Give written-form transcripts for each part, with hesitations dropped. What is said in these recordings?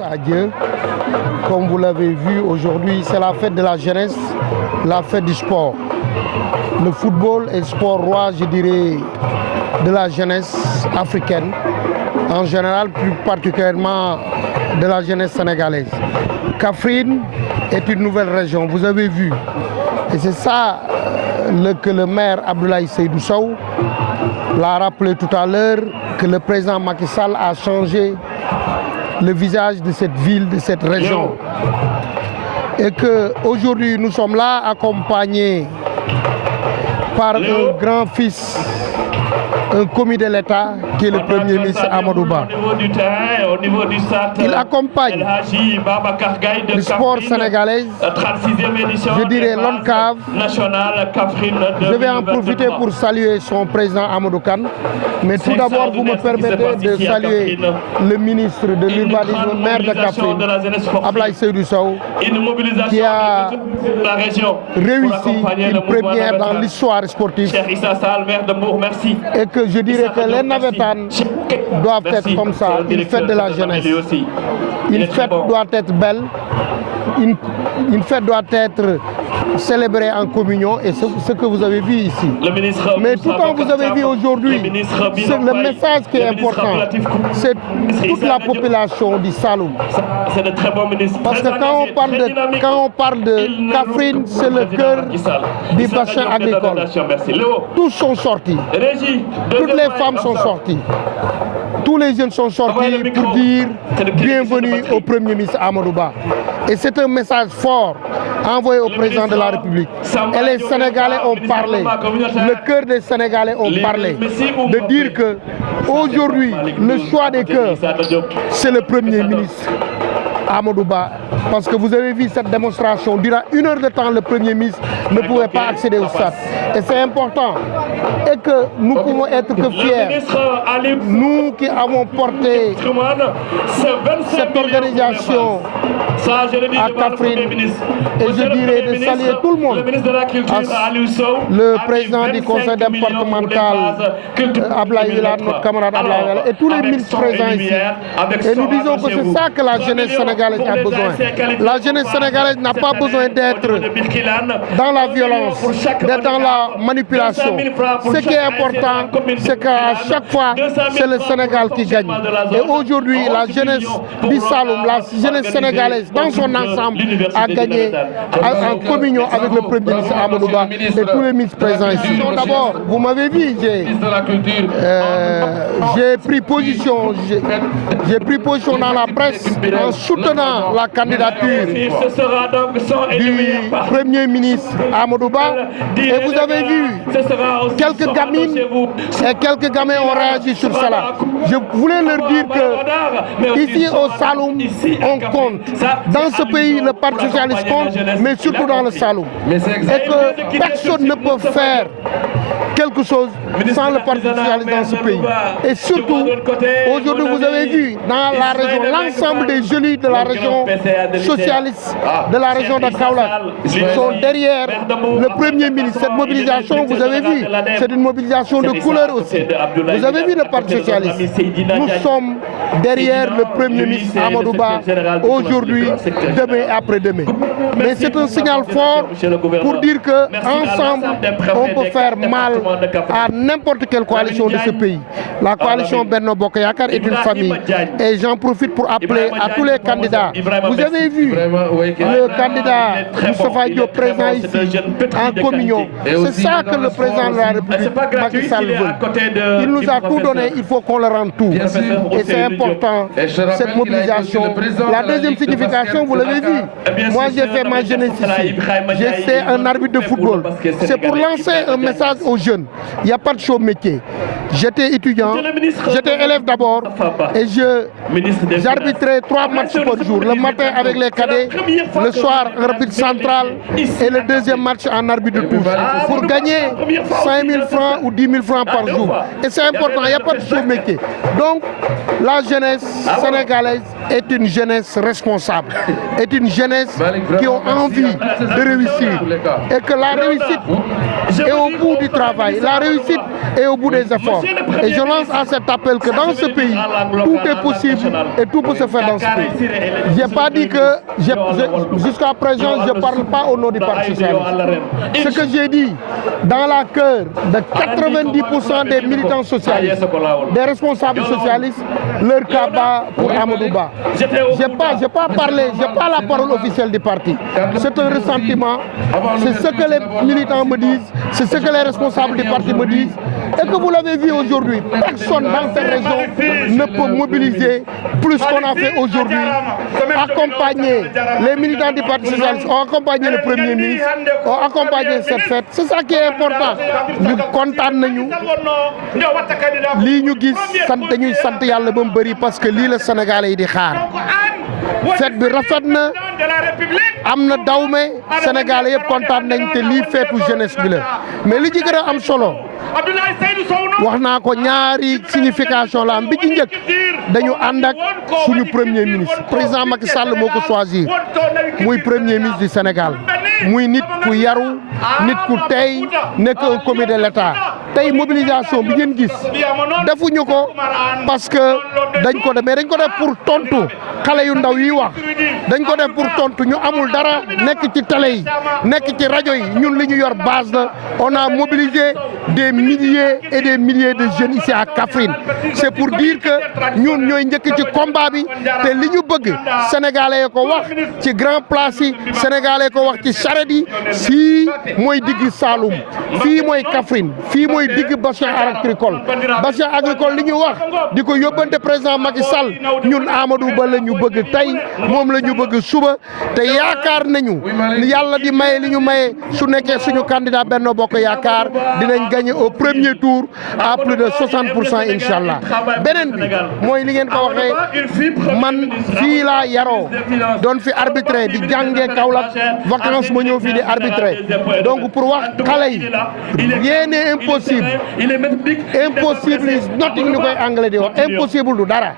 À Dieu, comme vous l'avez vu aujourd'hui, c'est la fête de la jeunesse, la fête du sport. Le football est le sport roi, je dirais, de la jeunesse africaine, en général, plus particulièrement de la jeunesse sénégalaise. Kaffrine est une nouvelle région, vous avez vu. Et c'est ça que le maire Abdoulaye Seydou Sow l'a rappelé tout à l'heure, que le président Macky Sall a changé le visage de cette ville, de cette région. Et qu'aujourd'hui, nous sommes là accompagnés par un grand-fils, un commis de l'État qui est le Premier ministre Amadou Ba. Il accompagne le sport sénégalais, je dirais l'ONCAV. Je vais en profiter pour saluer son président Amadou Kane. Mais tout d'abord, vous me permettez de saluer le ministre de l'Urbanisme, maire de Kaffrine, Abdoulaye Seydou Sow, qui a réussi une première dans l'histoire sportive. Et que je dirais que les Navétanes doivent être comme ça, une fête de la jeunesse. Une fête doit être belle, une fête doit être célébrée en communion, et ce que vous avez vu ici. Mais tout comme vous avez vu aujourd'hui, c'est le message qui est important, c'est toute la population du Saloum. Parce que quand on parle de Kaffrine, c'est le cœur du bassin agricole. Tous sont sortis, toutes les femmes sont sorties. Tous les jeunes sont sortis pour dire bienvenue au Premier ministre Amadou Ba. Et c'est un message fort envoyé au président de la République. Et les Sénégalais ont parlé, le cœur des Sénégalais ont parlé, de dire que aujourd'hui, le choix des cœurs, c'est le Premier ministre Amadou Ba. Parce que vous avez vu cette démonstration, durant 1 heure de temps, le Premier ministre ne pouvait pas accéder au stade. Et c'est important. Et que nous pouvons être que fiers, nous qui avons porté cette organisation à Kaffrine, et je dirais de saluer tout le monde, le président du conseil départemental, Ablaye Wilane, notre camarade Ablaye Wilane, et tous les ministres présents ici. Et nous disons que c'est ça que la jeunesse sénégalaise a besoin. La jeunesse sénégalaise n'a pas besoin d'être dans la violence, d'être dans la manipulation. Ce qui est important, c'est qu'à chaque fois, c'est le Sénégal qui gagne. Et aujourd'hui, la jeunesse du Saloum, la jeunesse sénégalaise dans son ensemble a gagné en communion avec le Premier ministre Amadou Ba et tous les ministres présents ici. D'abord, vous m'avez vu, j'ai pris position dans la presse en soutenant la candidature du Premier ministre Amadou Ba. Et vous avez vu, quelques gamines et quelques gamins ont réagi sur cela. Je voulais leur dire que ici au Saloum, on compte. Dans ce pays, le Parti socialiste compte, mais surtout dans le Saloum. Et que personne ne peut faire quelque chose sans le Parti socialiste dans ce pays. Et surtout, aujourd'hui, vous avez vu, dans la région, l'ensemble des jeunes de la région socialiste, de la région de Kaolack, sont derrière le Premier ministre. Cette mobilisation, vous avez vu, c'est une mobilisation de couleur aussi. Vous avez vu le Parti socialiste. Nous sommes derrière le Premier ministre Amadou Ba aujourd'hui, demain et après-demain. Mais c'est un signal fort pour dire qu'ensemble, on peut faire mal à n'importe quelle coalition de ce pays. La coalition Benno Bokk Yakaar est une famille. Et j'en profite pour appeler à tous les candidats. Vous avez vu le candidat Moustapha Diop présent ici en communion. C'est ça que le président de la République, Macky Sall, veut. Il nous a tout donné, il faut qu'on le rende tout. Et c'est important, cette mobilisation. La deuxième signification, vous l'avez vu. Moi, j'ai fait ma jeunesse ici. J'étais un arbitre de football. C'est pour lancer un message aux jeunes. Il n'y a pas de chaud métier. J'étais étudiant, j'étais élève d'abord, et j'arbitrais 3 matchs par jour. Le matin avec les cadets, le soir arbitre central, et le deuxième match en arbitre de touche. Pour gagner 5 000 francs ou 10 000 francs par jour. Et c'est important, il n'y a pas de chaud métier. Donc, la jeunesse sénégalaise est une jeunesse responsable, est une jeunesse qui a envie de réussir. Et que la réussite est au bout du travail. La réussite est au bout des efforts. Et je lance à cet appel que dans ce pays, tout est possible et tout peut se faire dans ce pays. Je n'ai pas dit que, jusqu'à présent, je ne parle pas au nom du Parti socialiste. Ce que j'ai dit, dans la cœur de 90% des militants socialistes, des responsables socialistes, leur cabas pour Amadou Ba. Je n'ai pas parlé, je n'ai pas la parole officielle du parti. C'est un ressentiment, c'est ce que les militants me disent, c'est ce que les responsables du parti me disent. Et que vous l'avez vu aujourd'hui, personne dans cette région ne peut mobiliser plus qu'on a fait aujourd'hui. Accompagner les militants du Parti socialiste, ont accompagné le Premier ministre, ont accompagné cette fête. C'est ça qui est important. Nous contents nañu lii ñu gis dañuy sant Yàlla ba mu bëri parce que lii la Sénégalais yi di xaar. Fête bi rafet na am na dawme Sénégalais yëpp kontaan nañ te lii feetu jeunesse bi la mais li ci gën a am solo wax naa ko ñaari signification la am bi ci njëkk dañu ànd ak suñu premier ministre président Macky Sall moo ko choisir muy premier ministre du Sénégal muy nit ku yaru nit ku tey nekk un commis de l'État tey mobilisation bi ngeen gis defuñu ko parce que dañ ko def mais dañ ko def pour tontu xale yu ndaw yi wax dañ ko def pour tontu ñu amul dara nekk ci télé yi nekk ci rajo yi ñun li ñu yor base la on a mobilisé des milliers et des milliers de jeunes ici à Kaffrine c'est pour dire que ñun ñooy njëkk ci combat bi te li ñu bëgg sénégalais yi ko wax ci grand place yi sénégalais yi ko wax ci charrette yi fii mooy digg Saloum fii mooy Kaffrine fii mooy digg bassin agricole li ñu wax di ko yóbbante président Macky Sall ñun Amadou Ba la ñu bëgg tey moom la ñu bëgg suba te yaakaar nañu yàlla di maye li ñu maye su nekkee suñu candidat Benno Bokk Yaakaar dinañ gagner au premier tour à plus de 60% incha allah beneen bi mooy li ngeen ko waxee man fii laa yaroo doon fi arbitrer di jàngee Kaolack vacances ma ñëw fii di arbitrer donc pour wax xale yi rien n'est impossible is nothing ñu koy anglais di wax impossible du dara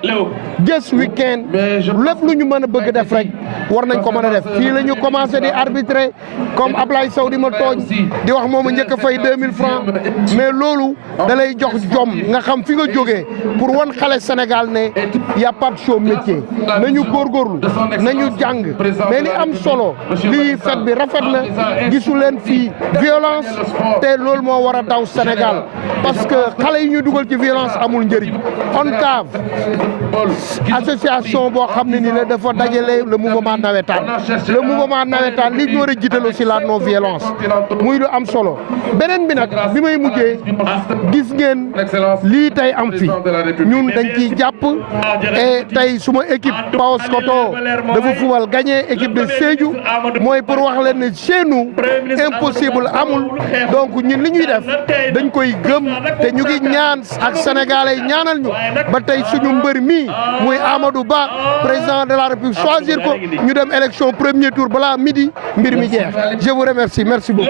just weekend lépp lu ñu mën a bëgg def rek war nañ ko mën a def fii la ñu commencé di arbitrer comme Ablaye Sow di ma tooñ di wax moom a njëkk a fay 2000 francs mais loolu da lay jox jom nga xam fi nga jógee pour wan xale Sénégal ne y a pas de show métier nañu góorgóorlu nañu jàng mais li am solo lii fête bi rafet na gisu leen fii violence te loolu moo war a daw Sénégal parce que xale yi ñu dugal ci violence amul njëriñ ONCAV association boo xam ne ni la dafa dajale le mouvement nawetaan li ñu war a jiital aussi la non violence muy lu am solo beneen bi nag bi may mujjee gis ngeen lii tey am fi ñun dañ ciy jàpp et tey suma équipe Paoskoto dafa fubal gagné équipe de Sédhiou mooy pour wax leen ne chez nous impossible amul donc ñun li ñuy def dañ koy gëm te ñu ngi ñaan ak sénégalais yi ñaanal ñu ba tey suñu mbër mi muy Amadou Ba président de la République choisir ko ñu dem élection premier tour balaa midi mbir mi jeex je vous remercie merci beaucoup.